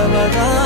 i'm Ramadan.